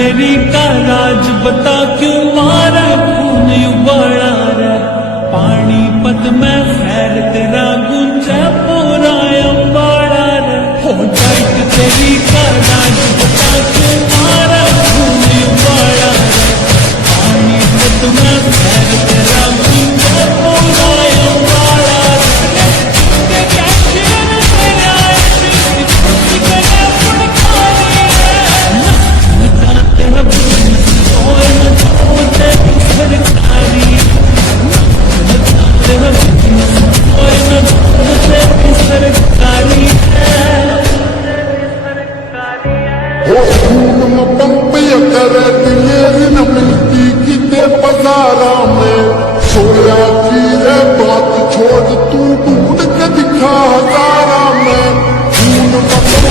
तेरी का राज बता क्यों मारा खून उबाला रे पानीपत में खैर तेरा गुंजा पूरा अंबाड़ा रे हो डाइट तेरी का राज बता क्यों मारा खून उबाला रे पानीपत में खैर तेरा गुंजा पूरा अंबाड़ा रे ते कैसे तेरा बाजारा में सोया चीरे बात छोड़ तू ढूंढ के दिखा हजारा में खून करे